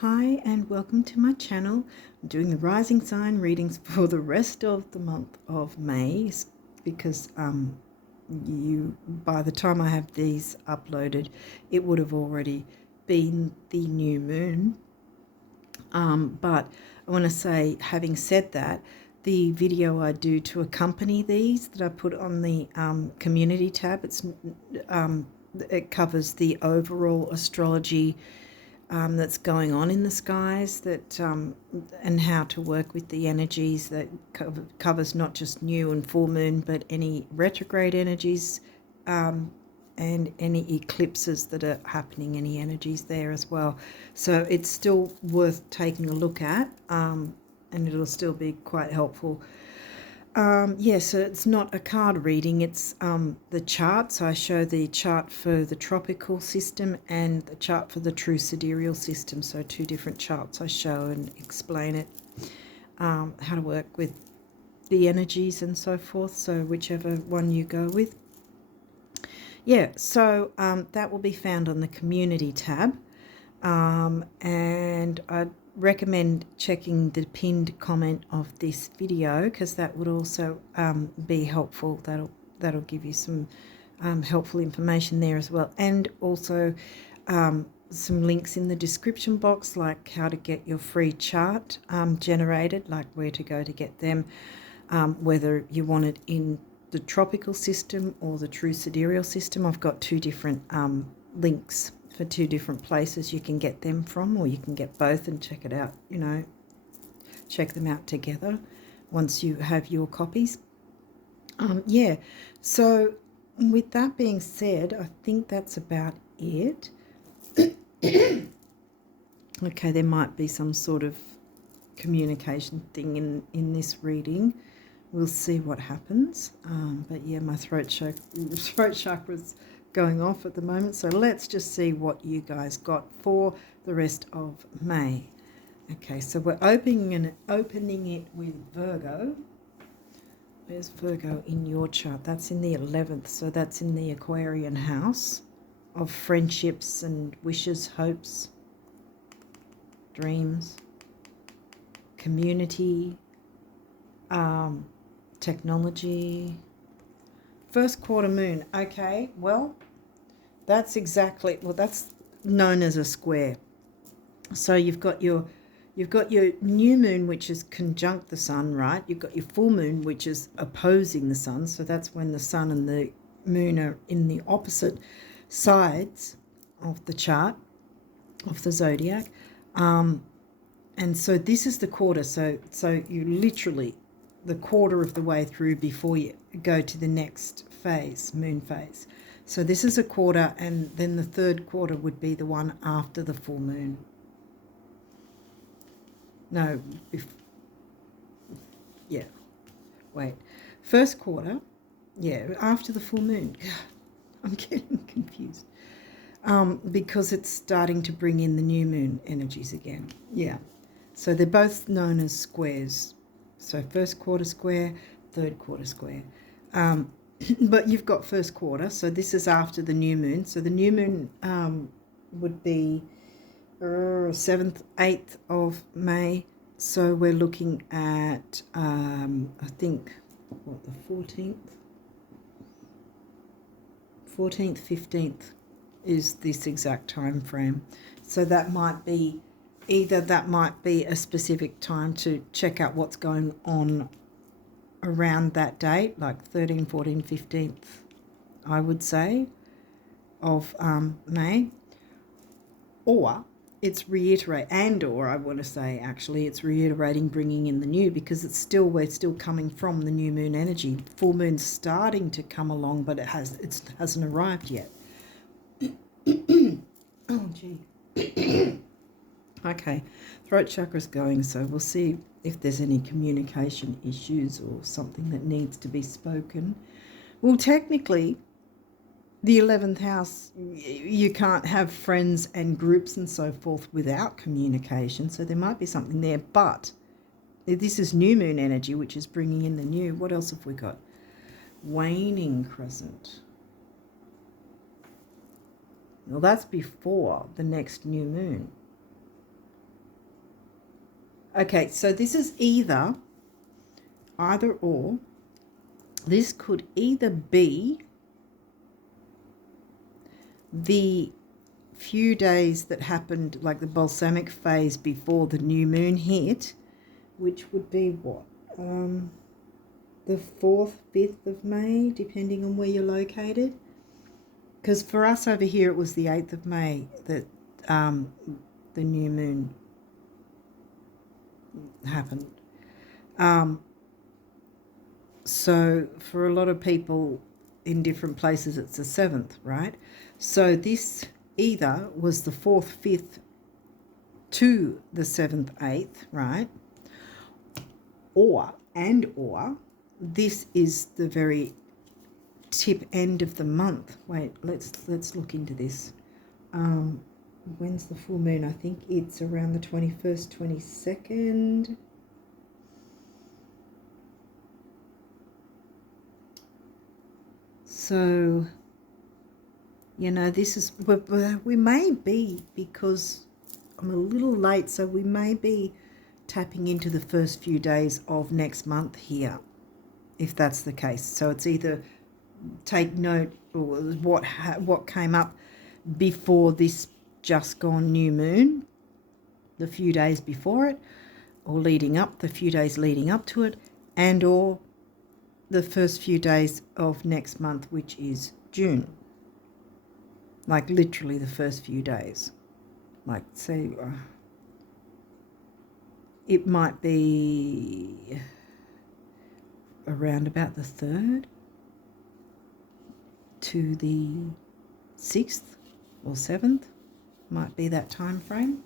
Hi and welcome to my channel. I'm doing the rising sign readings for the rest of the month of May because by the time I have these uploaded it would have already been the new moon. But I want to say, having said that, the video I do to accompany these that I put on the community tab, it covers the overall astrology that's going on in the skies, and how to work with the energies. That covers not just new and full moon, but any retrograde energies and any eclipses that are happening, any energies there as well. So it's still worth taking a look at, and it'll still be quite helpful. So it's not a card reading, it's the charts. I show the chart for the tropical system and the chart for the true sidereal system. So two different charts I show and explain it, how to work with the energies and so forth. So whichever one you go with. So that will be found on the community tab. And I'd recommend checking the pinned comment of this video, because that would also be helpful. That'll give you some helpful information there as well, and also some links in the description box, like how to get your free chart generated, like where to go to get them, whether you want it in the tropical system or the true sidereal system. I've got two different links for two different places you can get them from, or you can get both and check it out, check them out together once you have your copies. So with that being said, I think that's about it. Okay, there might be some sort of communication thing in this reading. We'll see what happens. But yeah, my throat chakra's going off at the moment. So let's just see what you guys got for the rest of May. Okay, so we're opening it with Virgo. Where's Virgo in your chart? That's in the 11th. So that's in the Aquarian house of friendships and wishes, hopes, dreams, community, technology. First quarter moon. Okay, well, that's known as a square. So you've got your new moon, which is conjunct the sun, right? You've got your full moon, which is opposing the sun. So that's when the sun and the moon are in the opposite sides of the chart, of the zodiac. And so this is the quarter. So you literally the quarter of the way through before you go to the next phase, moon phase. So this is a quarter, and then the third quarter would be the one after the full moon. No, first quarter, after the full moon. I'm getting confused. Because it's starting to bring in the new moon energies again. Yeah. So they're both known as squares. So first quarter square, third quarter square. But you've got first quarter, so this is after the new moon. So the new moon would be 7th, 8th of May. So we're looking at, I think, the 14th? 14th, 15th is this exact time frame. So that might be a specific time to check out what's going on around that date, like 13th, 14th, 15th, I would say, of May. Or it's reiterating bringing in the new, because we're still coming from the new moon energy. Full moon's starting to come along, but it hasn't arrived yet. Oh gee. Okay, throat chakra's going, so we'll see if there's any communication issues or something that needs to be spoken. Well, technically, the 11th house, you can't have friends and groups and so forth without communication, so there might be something there. But this is new moon energy, which is bringing in the new. What else have we got? Waning crescent. Well, that's before the next new moon. Okay, so this is either or. This could either be the few days that happened, like the balsamic phase before the new moon hit, which would be what? The 4th, 5th of May, depending on where you're located. Because for us over here, it was the 8th of May that the new moon happened. So for a lot of people in different places, it's the 7th, right? So this either was the 4th, 5th to the 7th, 8th, right? Or this is the very tip end of the month. Wait, let's look into this. When's the full moon? I think it's around the 21st, 22nd. So, you know, this is, we may be, because I'm a little late, so we may be tapping into the first few days of next month here, if that's the case. So it's either take note or what came up before this just gone new moon, the few days before it, or leading up, the few days leading up to it, and or the first few days of next month, which is June. Like literally the first few days. Like, say, it might be around about the 3rd to the 6th or 7th, might be that time frame.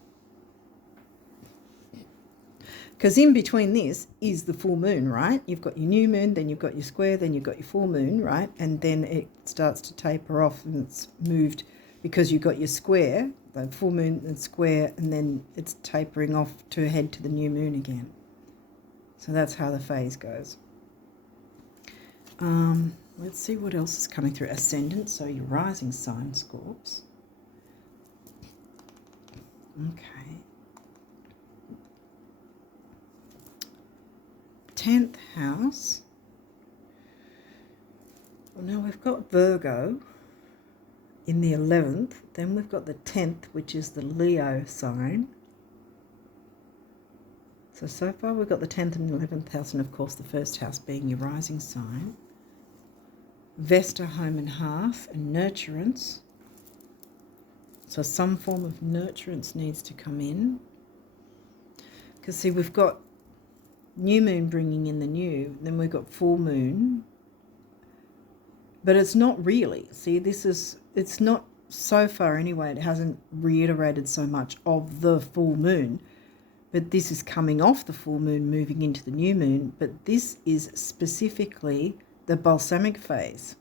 Because in between this is the full moon, right? You've got your new moon, then you've got your square, then you've got your full moon, right? And then it starts to taper off and it's moved because you've got your square, the full moon and square, and then it's tapering off to head to the new moon again. So that's how the phase goes. Let's see what else is coming through. Ascendant, so your rising sign, Scorps. Okay. 10th house. Well, now we've got Virgo in the 11th. Then we've got the 10th, which is the Leo sign. So far we've got the 10th and 11th house, and of course the first house being your rising sign. Vesta, home and hearth, and nurturance. So some form of nurturance needs to come in. Because see, we've got new moon bringing in the new, then we've got full moon. But it's not really. See, it's not so far anyway, it hasn't reiterated so much of the full moon. But this is coming off the full moon, moving into the new moon. But this is specifically the balsamic phase,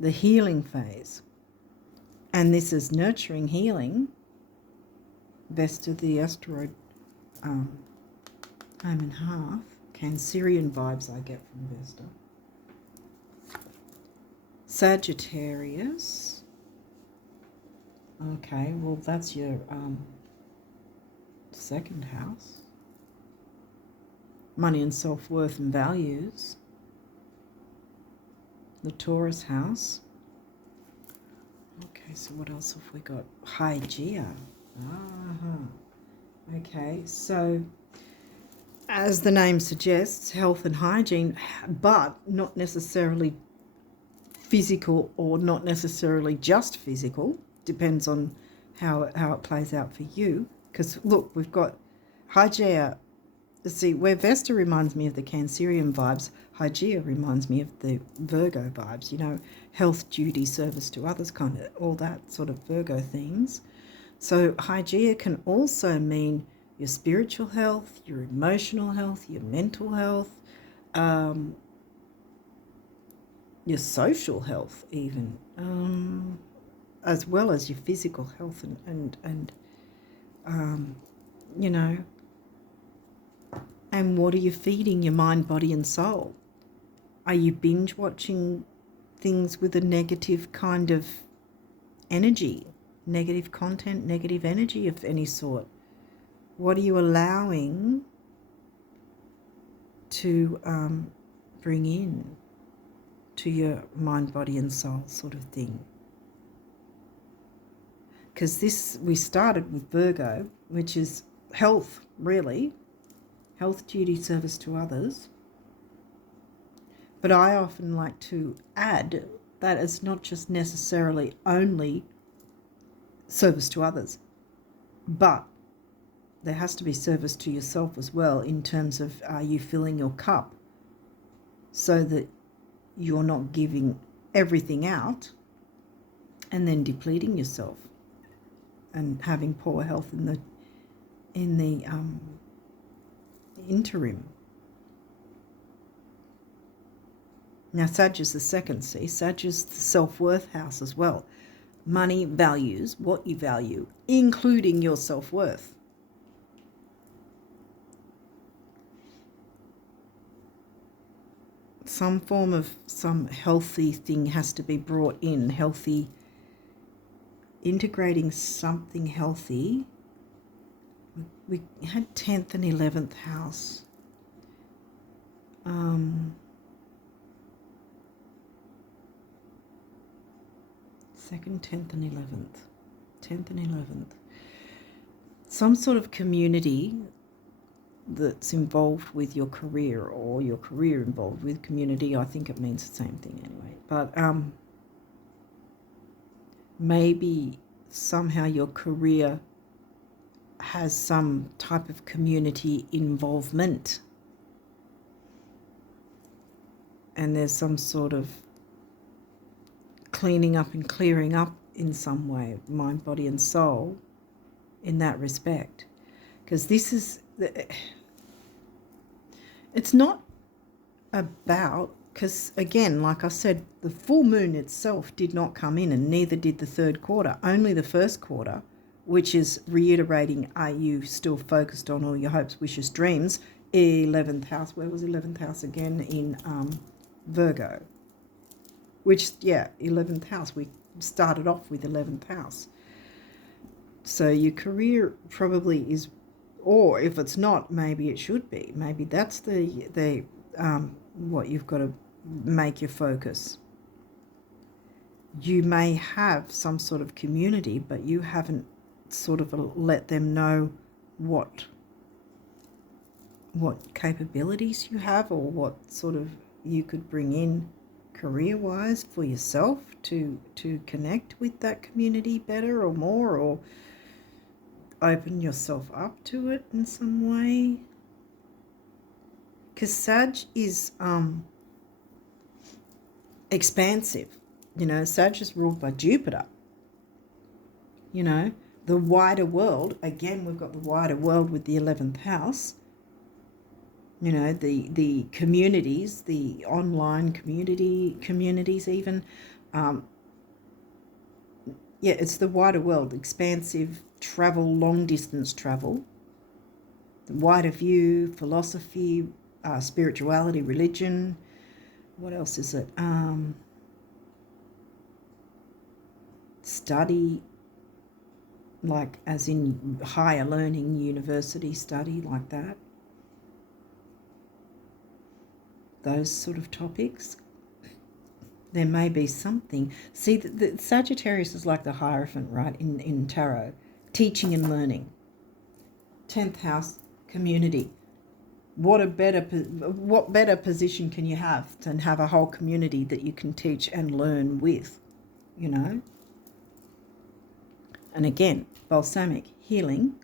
the healing phase. And this is nurturing healing. Vesta, the asteroid, home and hearth. Cancerian vibes I get from Vesta. Sagittarius. Okay, well that's your second house. Money and self-worth and values. The Taurus house. Okay, so what else have we got? Hygeia. Okay, so as the name suggests, health and hygiene, but not necessarily physical or not necessarily just physical. Depends on how it plays out for you. Because look, we've got Hygeia. See, where Vesta reminds me of the Cancerian vibes, Hygeia reminds me of the Virgo vibes, you know, health, duty, service to others, kind of all that sort of Virgo themes. So Hygeia can also mean your spiritual health, your emotional health, your mental health, your social health even, as well as your physical health and you know, and what are you feeding your mind, body and soul? Are you binge watching things with a negative kind of energy, negative content, negative energy of any sort? What are you allowing to bring in to your mind, body and soul sort of thing. Because this, we started with Virgo, which is health, really. Health, duty, service to others. But I often like to add that it's not just necessarily only service to others, but there has to be service to yourself as well, in terms of are you filling your cup so that you're not giving everything out and then depleting yourself and having poor health in the interim. Now, Sag is the second. See, Sag is the self-worth house as well. Money, values, what you value, including your self-worth. Some form of some healthy thing has to be brought in, healthy, integrating something healthy. We had 10th and 11th house. 2nd, 10th and 11th. 10th and 11th. Some sort of community that's involved with your career, or your career involved with community. I think it means the same thing anyway. But maybe somehow your career has some type of community involvement. And there's some sort of cleaning up and clearing up in some way, mind, body and soul, in that respect. Because this is, it's not about, because again, like I said, the full moon itself did not come in, and neither did the third quarter, only the first quarter, which is reiterating, are you still focused on all your hopes, wishes, dreams? 11th house, where was 11th house again? In Virgo. Which, yeah, 11th house. We started off with 11th house. So your career probably is, or if it's not, maybe it should be. Maybe that's the what you've got to make your focus. You may have some sort of community, but you haven't sort of let them know what capabilities you have, or what sort of you could bring in career-wise for yourself to connect with that community better or more, or open yourself up to it in some way. Because Sag is expansive. You know, Sag is ruled by Jupiter. You know, the wider world. Again, we've got the wider world with the 11th house. You know, the communities, the online communities even. Yeah, it's the wider world, expansive travel, long distance travel, the wider view, philosophy, spirituality, religion. What else is it? Study, like as in higher learning, university study, like that. Those sort of topics. There may be something. See, the Sagittarius is like the Hierophant, right, in tarot. Teaching and learning. 10th house, community. What better position can you have than have a whole community that you can teach and learn with, you know? And again, balsamic, healing,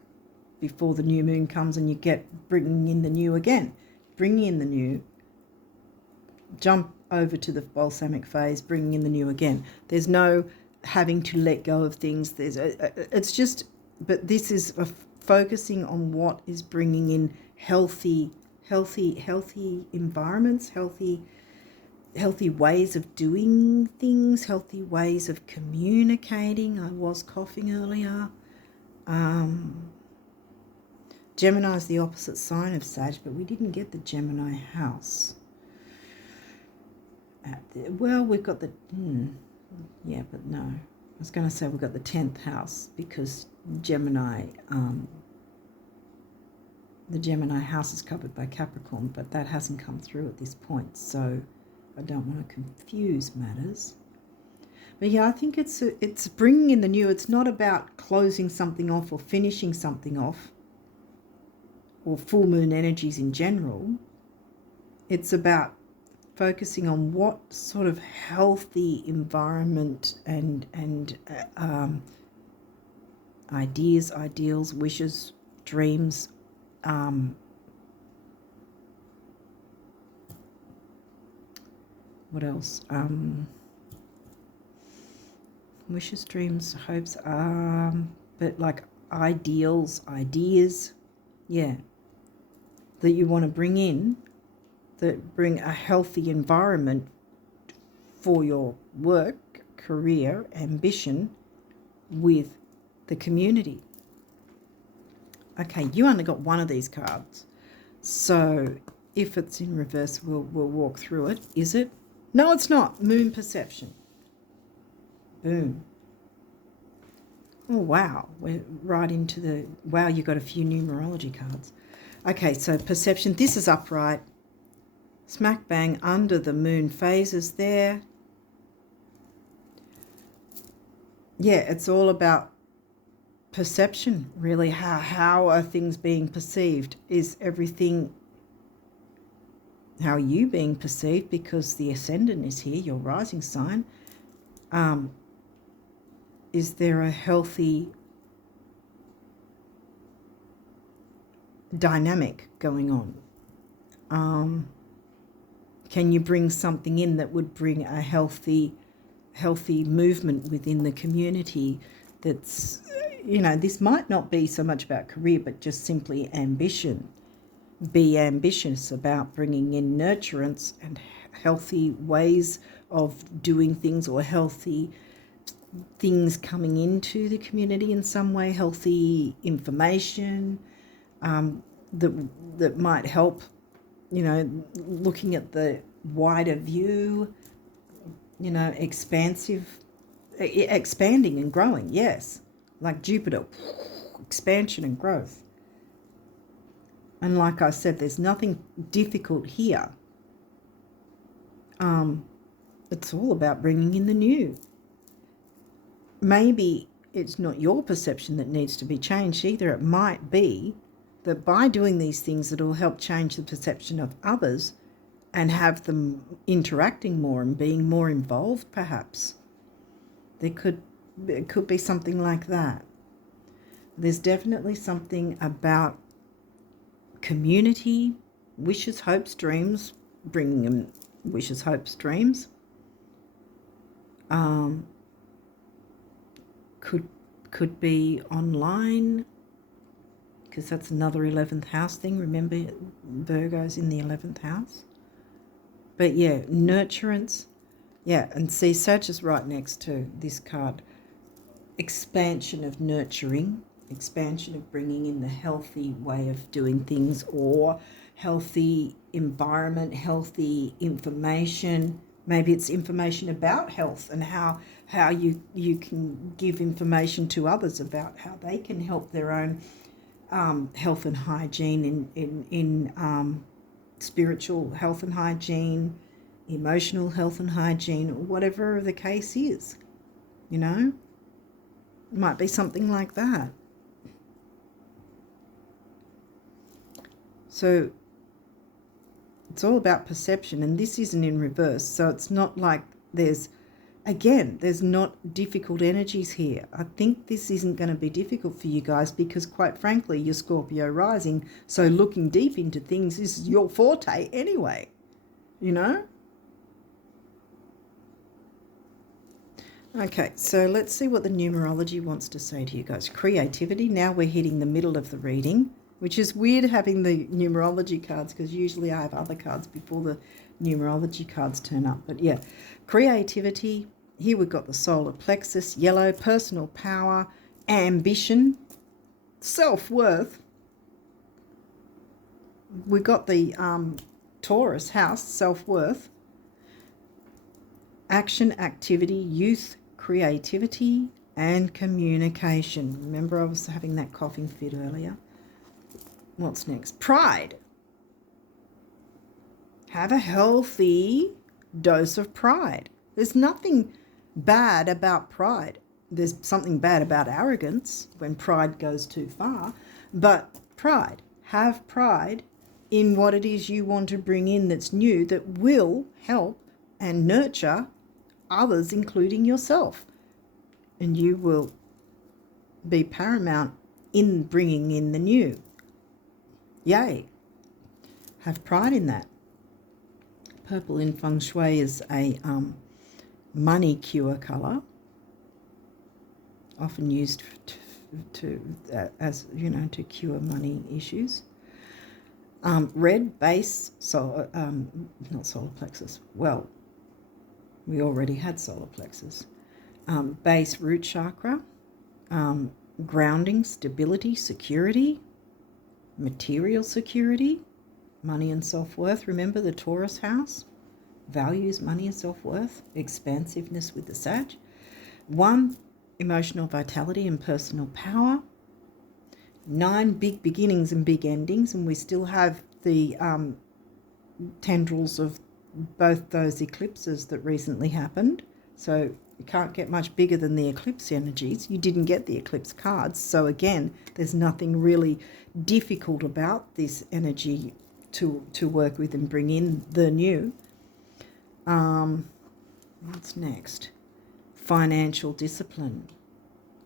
before the new moon comes and you get bringing in the new again. Bringing in the new, jump over to the balsamic phase, bringing in the new again. There's no having to let go of things. It's just, but this is focusing on what is bringing in healthy environments, healthy ways of doing things, healthy ways of communicating. I was coughing earlier. Gemini is the opposite sign of Sag, but we didn't get the Gemini house. Well, we've got the, yeah, but no. I was going to say we've got the 10th house, because Gemini The Gemini house is covered by Capricorn, but that hasn't come through at this point, so I don't want to confuse matters. But yeah, I think it's bringing in the new. It's not about closing something off or finishing something off, or full moon energies in general. It's about focusing on what sort of healthy environment and ideas, ideals, wishes, dreams, what else? Wishes, dreams, hopes, but like ideals, ideas, yeah, that you want to bring in, that bring a healthy environment for your work, career, ambition with the community. Okay, you only got one of these cards, so if it's in reverse, we'll walk through it. Is it? No, it's not. Moon perception. Boom. Oh, wow. We're right into the... Wow, you got a few numerology cards. Okay, so perception. This is upright. Smack bang under the moon phases there. Yeah, it's all about perception, really. How are things being perceived? Is everything... How are you being perceived? Because the Ascendant is here, your rising sign. Is there a healthy dynamic going on? Can you bring something in that would bring a healthy movement within the community that's, you know, this might not be so much about career, but just simply ambition. Be ambitious about bringing in nurturance and healthy ways of doing things, or healthy things coming into the community in some way, healthy information that might help, you know, looking at the wider view, you know, expanding and growing, yes, like Jupiter, expansion and growth. And like I said, there's nothing difficult here. It's all about bringing in the new. Maybe it's not your perception that needs to be changed either. It might be that by doing these things, it'll help change the perception of others and have them interacting more and being more involved, perhaps. It could be something like that. There's definitely something about community, wishes, hopes, dreams, bringing them wishes, hopes, dreams. Could be online, because that's another 11th house thing. Remember, Virgo's in the 11th house. But yeah, nurturance. Yeah, and see, Sag is right next to this card. Expansion of nurturing, expansion of bringing in the healthy way of doing things, or healthy environment, healthy information. Maybe it's information about health and how you can give information to others about how they can help their own health and hygiene in spiritual health and hygiene, emotional health and hygiene, whatever the case is, you know. It might be something like that. So it's all about perception, and this isn't in reverse, so it's not like there's not difficult energies here. I think this isn't going to be difficult for you guys because, quite frankly, you're Scorpio rising, so looking deep into things is your forte anyway, you know? Okay, so let's see what the numerology wants to say to you guys. Creativity. Now we're hitting the middle of the reading, which is weird having the numerology cards because usually I have other cards before the numerology cards turn up. But yeah, creativity. Here we've got the solar plexus, yellow, personal power, ambition, self-worth. We've got the Taurus house, self-worth, action, activity, youth, creativity, and communication. Remember, I was having that coughing fit earlier. What's next? Pride. Have a healthy dose of pride. There's nothing bad about pride. There's something bad about arrogance when pride goes too far. But pride. Have pride in what it is you want to bring in that's new, that will help and nurture others, including yourself. And you will be paramount in bringing in the new. Yay. Have pride in that. Purple in Feng Shui is a money cure colour, often used to cure money issues. Red base, not solar plexus. Well, we already had solar plexus. Base root chakra, grounding, stability, security, material security, money and self-worth. Remember the Taurus house? Values, money and self-worth, expansiveness with the Sag. 1, emotional vitality and personal power. 9, big beginnings and big endings, and we still have the tendrils of both those eclipses that recently happened. So you can't get much bigger than the eclipse energies. You didn't get the eclipse cards. So again, there's nothing really difficult about this energy to work with and bring in the new. What's next? Financial discipline.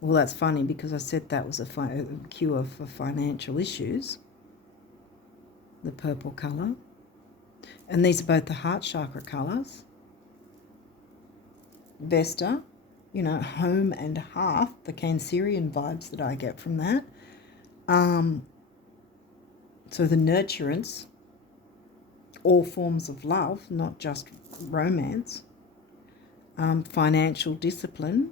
Well, that's funny because I said that was a cure for financial issues. The purple colour. And these are both the heart chakra colours. Vesta, home and hearth, the Cancerian vibes that I get from that. So the nurturance, all forms of love, not just romance. Financial discipline.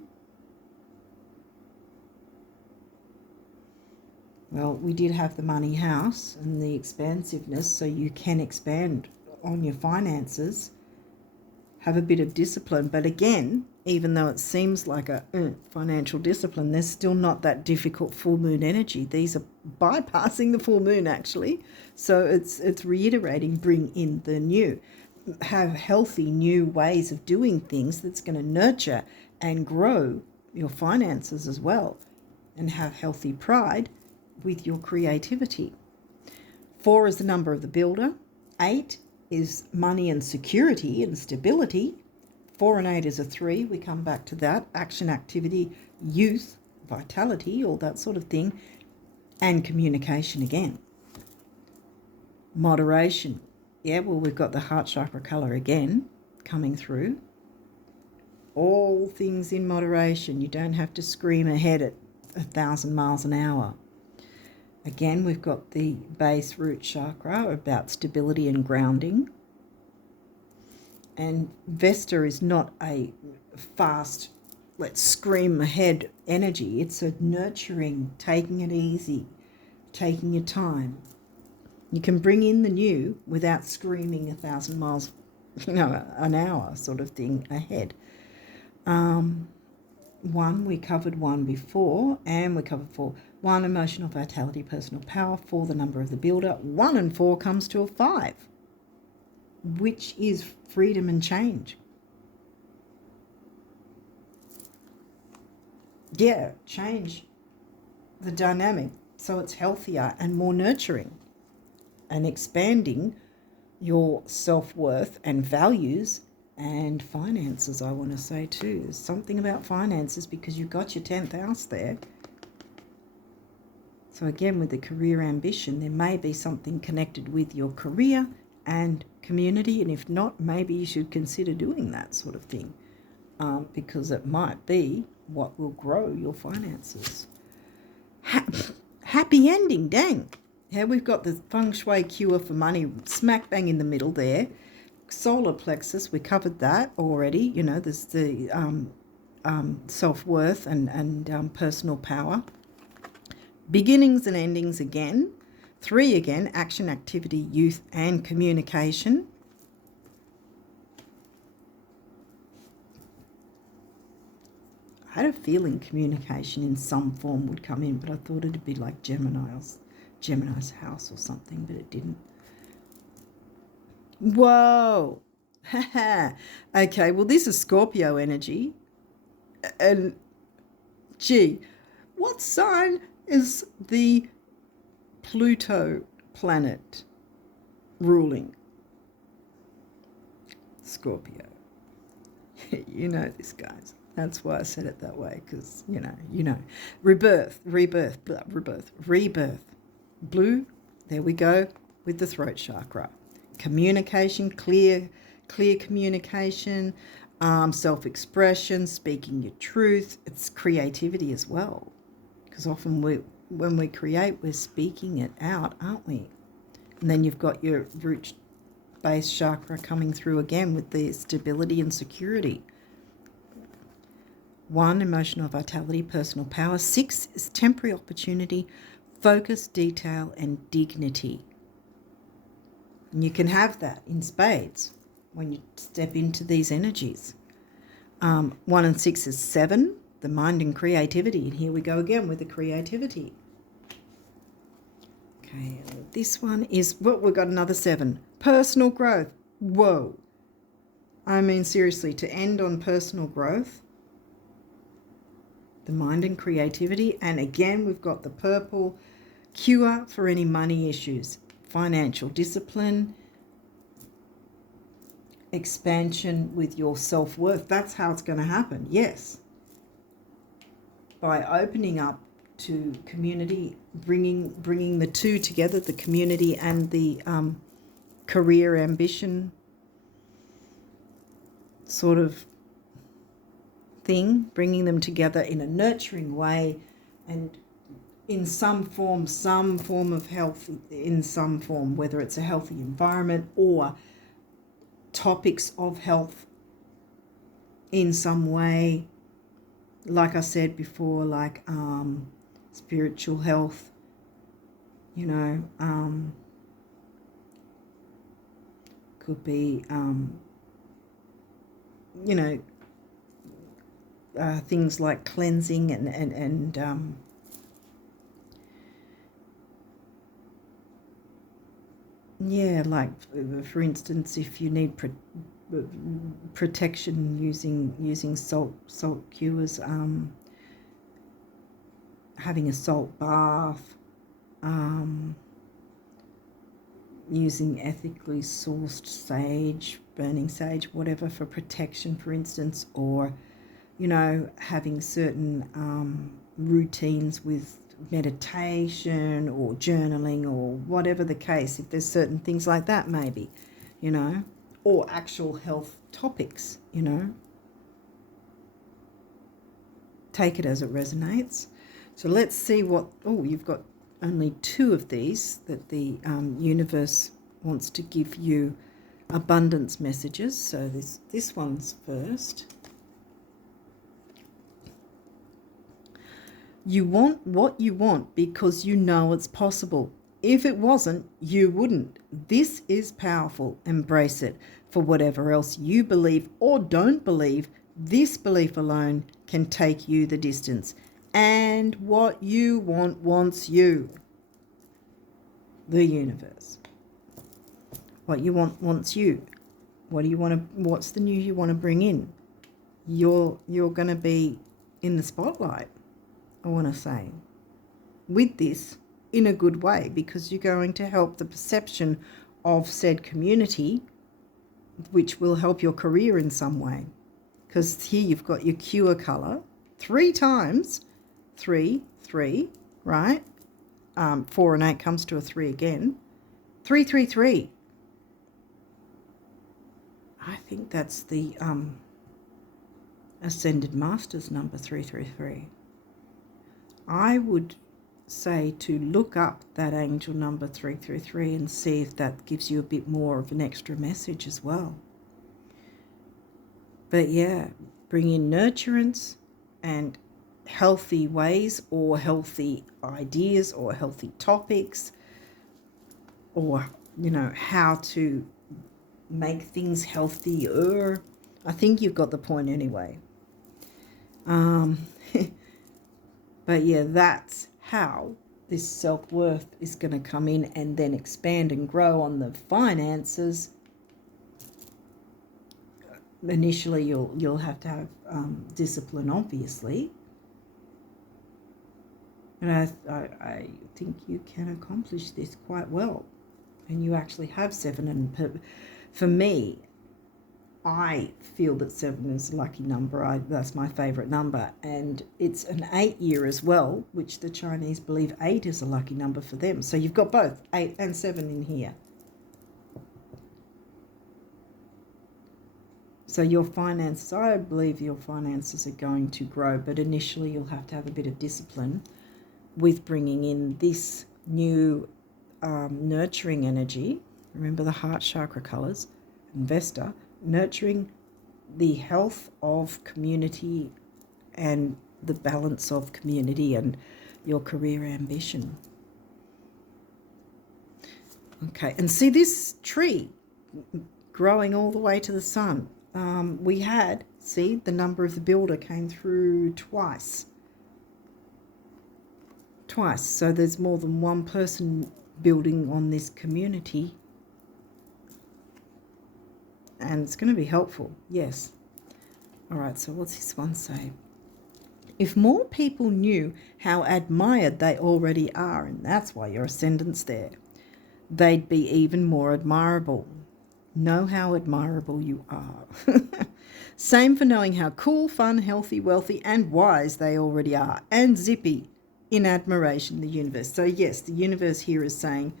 Well, we did have the money house and the expansiveness, so you can expand on your finances. Have a bit of discipline. But again, even though it seems like a financial discipline, there's still not that difficult full moon energy. These are bypassing the full moon, actually. So it's reiterating, bring in the new. Have healthy new ways of doing things that's going to nurture and grow your finances as well. And have healthy pride with your creativity. 4 is the number of the builder. 8 is money and security and stability. 4 and 8 is a 3. We come back to that. Action, activity, youth, vitality, all that sort of thing. And communication again. Moderation. Yeah, well, we've got the heart chakra colour again coming through. All things in moderation. You don't have to scream ahead at 1,000 miles an hour. Again, we've got the base root chakra about stability and grounding. And Vesta is not a fast, let's scream ahead energy. It's a nurturing, taking it easy, taking your time. You can bring in the new without screaming 1,000 miles, an hour sort of thing ahead. 1, we covered 1 before, and we covered 4. 1, emotional vitality, personal power. 4, the number of the builder. 1 and 4 comes to a 5, which is freedom and change. Yeah, change the dynamic so it's healthier and more nurturing and expanding your self-worth and values and finances, I want to say too. There's something about finances because you've got your 10th house there. So again, with the career ambition, there may be something connected with your career and community, and if not, maybe you should consider doing that sort of thing because it might be what will grow your finances. Happy ending, dang. Here we've got the feng shui cure for money smack bang in the middle there. Solar plexus, we covered that already. There's the self-worth and personal power. Beginnings and endings again. 3 again, action, activity, youth, and communication. I had a feeling communication in some form would come in, but I thought it'd be like Gemini Gemini's house or something, but it didn't. Whoa. Okay, well, this is Scorpio energy. And gee, what sign is the Pluto planet ruling? Scorpio. You know this, guys. That's why I said it that way, because, you know. Rebirth. Blue, there we go, with the throat chakra. Communication, clear communication, self-expression, speaking your truth. It's creativity as well, because often when we create, we're speaking it out, aren't we? And then you've got your root base chakra coming through again with the stability and security. 1, emotional vitality, personal power. 6 is temporary opportunity, focus, detail, and dignity. And you can have that in spades when you step into these energies. 1 and 6 is 7, the mind and creativity. And here we go again with the creativity. Okay, this one is, well, we've got another 7. Personal growth. Whoa. I mean, seriously, to end on personal growth, the mind and creativity. And again, we've got the purple, cure for any money issues, financial discipline, expansion with your self-worth. That's how it's going to happen, yes. By opening up to community, bringing the two together, the community and the career ambition sort of thing, bringing them together in a nurturing way and in some form of health, in some form, whether it's a healthy environment or topics of health in some way, like I said before, like spiritual health, could be things like cleansing and like for instance, if you need protection using salt cures, having a salt bath, using ethically sourced sage, burning sage, whatever, for protection, for instance, or having certain routines with meditation or journaling or whatever the case, if there's certain things like that, maybe, or actual health topics, take it as it resonates. So let's see what, you've got only 2 of these that the universe wants to give you abundance messages. So this one's first. You want what you want because you know it's possible. If it wasn't, you wouldn't. This is powerful. Embrace it. For whatever else you believe or don't believe, this belief alone can take you the distance. And what you want wants you. The universe. What you want wants you. What do you want to? What's the new you want to bring in? You're going to be in the spotlight, I want to say, with this in a good way, because you're going to help the perception of said community, which will help your career in some way. Because here you've got your cure color 3 times, 3, right? 4 and 8 comes to a 3 again. 3, 3, 3. I think that's the Ascended Masters number 333. I would say to look up that angel number 333 and see if that gives you a bit more of an extra message as well. But yeah, bring in nurturance and healthy ways or healthy ideas or healthy topics, or how to make things healthier. I think you've got the point anyway. But yeah, that's how this self-worth is going to come in and then expand and grow on the finances. Initially, you'll have to have discipline, obviously. And I think you can accomplish this quite well. And you actually have 7. And for me, I feel that 7 is a lucky number. That's my favourite number. And it's an 8 year as well, which the Chinese believe 8 is a lucky number for them. So you've got both 8 and 7 in here. So your finances, I believe your finances are going to grow, but initially you'll have to have a bit of discipline with bringing in this new nurturing energy. Remember the heart chakra colours, investor, nurturing the health of community and the balance of community and your career ambition. Okay, and see this tree growing all the way to the sun. We had, see, the number of the builder came through twice. So there's more than one person building on this community. And it's going to be helpful, yes. All right, so what's this one say? If more people knew how admired they already are, and that's why your ascendant's there, they'd be even more admirable. Know how admirable you are. Same for knowing how cool, fun, healthy, wealthy, and wise they already are, and zippy in admiration, the universe. So yes, the universe here is saying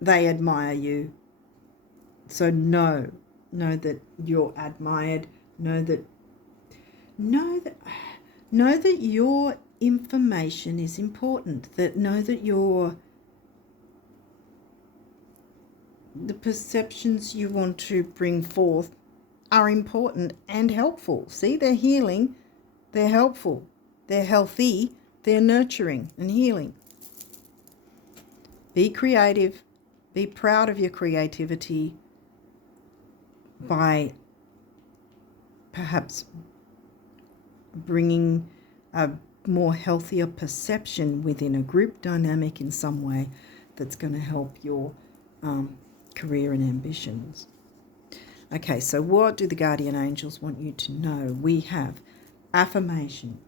they admire you. So know that you're admired. Know that your information is important. Know that the perceptions you want to bring forth are important and helpful. See, they're healing, they're helpful, they're healthy, they're nurturing and healing. Be creative, be proud of your creativity by perhaps bringing a more healthier perception within a group dynamic in some way that's going to help your career and ambitions. Okay, so what do the guardian angels want you to know? We have affirmation.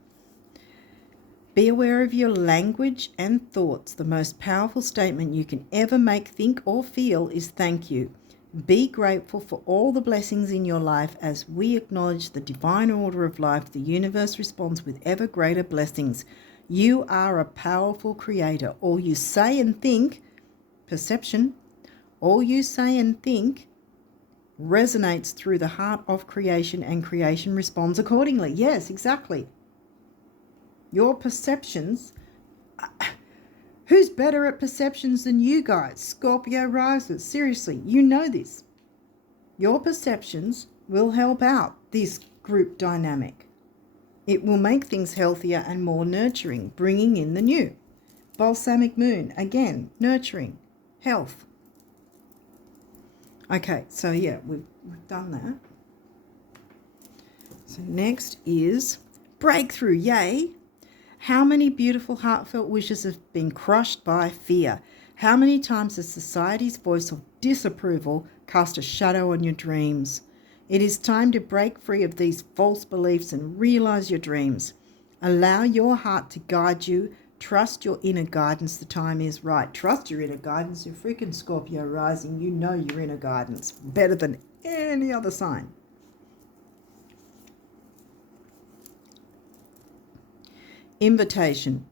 Be aware of your language and thoughts. The most powerful statement you can ever make, think, or feel is thank you. Be grateful for all the blessings in your life. As we acknowledge the divine order of life, the universe responds with ever greater blessings. You are a powerful creator. All you say and think, perception, all you say and think resonates through the heart of creation, and creation responds accordingly. Yes, exactly. Your perceptions, who's better at perceptions than you guys? Scorpio risers, seriously, you know this. Your perceptions will help out this group dynamic. It will make things healthier and more nurturing, bringing in the new. Balsamic moon, again, nurturing, health. Okay, so yeah, we've done that. So next is breakthrough, yay. How many beautiful heartfelt wishes have been crushed by fear? How many times has society's voice of disapproval cast a shadow on your dreams? It is time to break free of these false beliefs and realize your dreams. Allow your heart to guide you. Trust your inner guidance. The time is right. Trust your inner guidance. You're freaking Scorpio rising. You know your inner guidance better than any other sign. Invitation.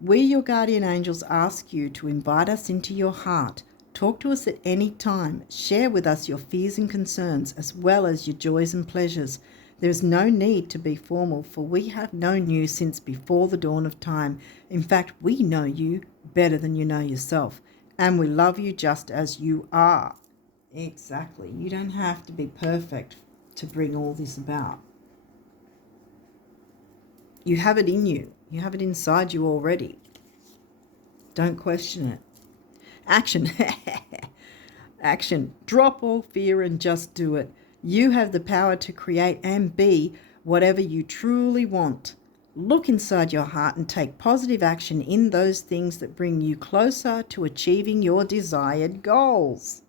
We, your guardian angels, ask you to invite us into your heart. Talk to us at any time. Share with us your fears and concerns, as well as your joys and pleasures. There is no need to be formal, for we have known you since before the dawn of time. In fact, we know you better than you know yourself, and we love you just as you are. Exactly. You don't have to be perfect to bring all this about. You have it in you. You have it inside you already. Don't question it. Action. Action. Drop all fear and just do it. You have the power to create and be whatever you truly want. Look inside your heart and take positive action in those things that bring you closer to achieving your desired goals.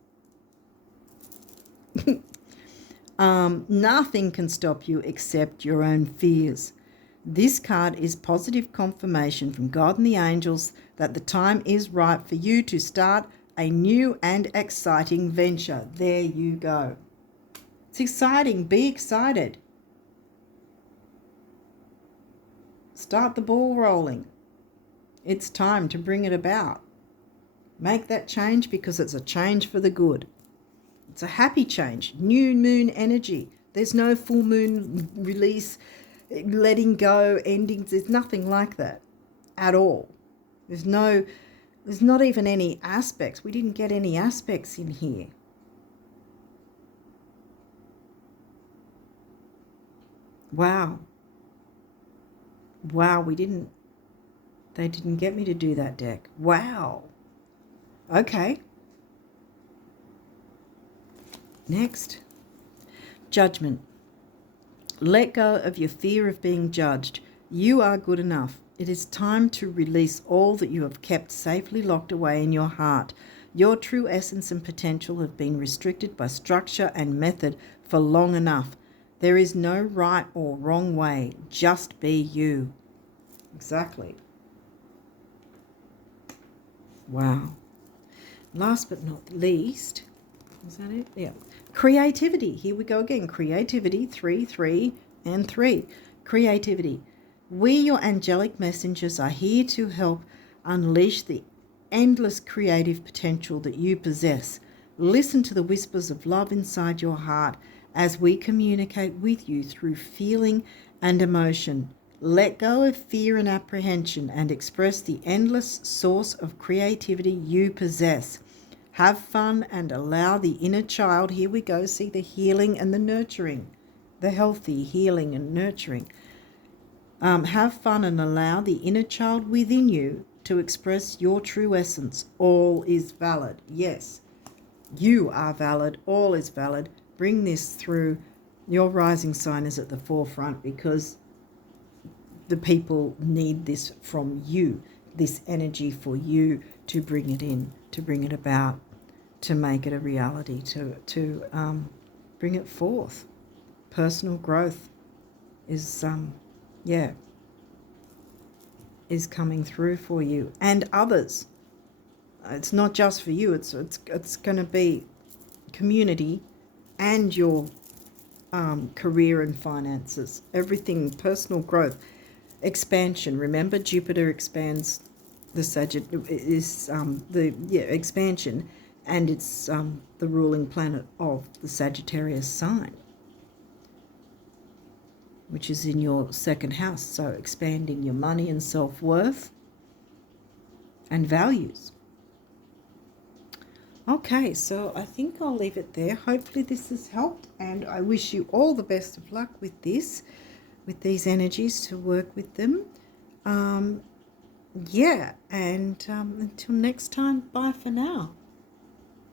Nothing can stop you except your own fears. This card is positive confirmation from God and the angels that the time is right for you to start a new and exciting venture. There you go. It's exciting. Be excited. Start the ball rolling. It's time to bring it about. Make that change because it's a change for the good. It's a happy change. New moon energy. There's no full moon release, letting go, endings. There's nothing like that at all. There's not even any aspects. We didn't get any aspects in here. Wow. Wow, they didn't get me to do that deck. Wow. Okay. Next. Judgment. Let go of your fear of being judged. You are good enough. It is time to release all that you have kept safely locked away in your heart. Your true essence and potential have been restricted by structure and method for long enough. There is no right or wrong way. Just be you. Exactly. Wow. Last but not least, is that it? Yeah. Creativity. Here we go again. Creativity. 3, 3, and 3. Creativity. We, your angelic messengers, are here to help unleash the endless creative potential that you possess. Listen to the whispers of love inside your heart as we communicate with you through feeling and emotion. Let go of fear and apprehension and express the endless source of creativity you possess. Have fun and allow the inner child, here we go, see the healing and the nurturing, the healthy healing and nurturing. Have fun and allow the inner child within you to express your true essence. All is valid. Yes, you are valid. All is valid. Bring this through. Your rising sign is at the forefront because the people need this from you, this energy for you to bring it in, to bring it about, to make it a reality, to bring it forth. Personal growth is is coming through for you and others. It's not just for you. It's going to be community and your career and finances. Everything, personal growth, expansion. Remember, Jupiter expands the expansion, and it's the ruling planet of the Sagittarius sign, which is in your second house. So expanding your money and self-worth and values. Okay, so I think I'll leave it there. Hopefully this has helped, and I wish you all the best of luck with this, with these energies, to work with them. And until next time, bye for now.